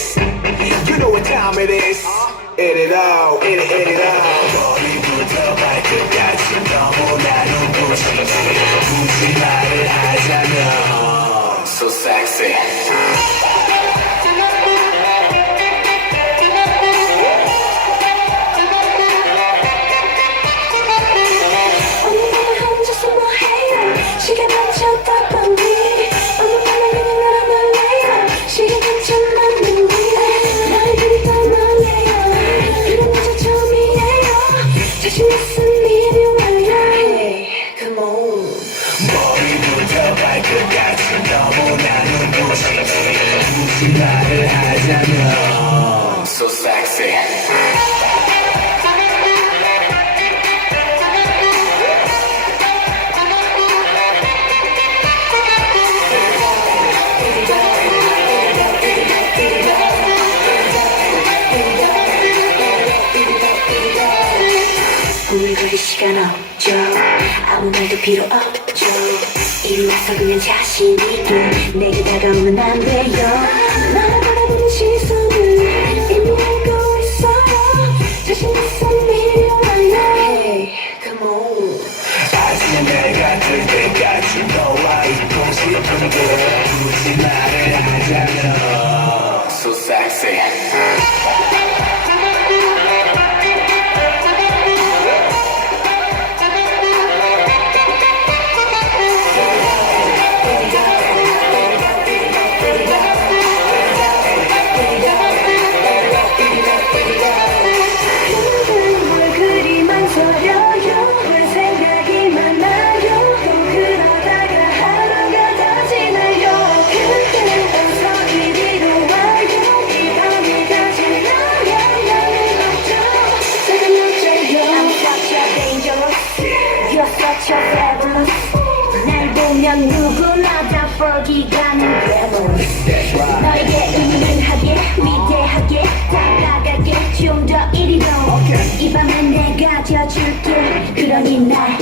is. You know what time it is. Eat it out, eat it, eat it out. 머리부터 발끝까지 너무나 눈부시게 굳이 말을 하자면 So sexy. 시계 맞췄다 밤비 어느 밤에 그냥 나랑 놀래요 시계 맞춘 밤비 나를 그리다 놀래요 이런 여자 처음이에요 자신 있으면 이리 와요 Hey, come on 머리부터 발끝까지 너무나 눈부시게 굳이 말을 하자면 So sexy. 꿈을 그릴 시간 없죠 아무 말도 필요 없죠 이리 와서 그냥 자신 있게 내게 다가오면 안 돼요 나를 바라보는 시선을 이미 알고 있어요 자신 있으면 이리 와요 Hey, come on 아직 내가 들 때까지 너와 있고 싶은데 굳이 말을 하자면 So sexy. 뭘 그리 망설여요 왜 생각이 많아요 또 그러다가 하루가 다 지나요 그때 어서 이리로 와요 이 밤이 다 지나요 나를 맞죠 제가 늦어요 I'm such a dangerous You're such a fabulous 날 보면 누구나 다 포기가는 glamorous 너에게 은은하게 위대하게 다가가게 좀 더 이리로 이 밤엔 내가 져줄게 그러니 날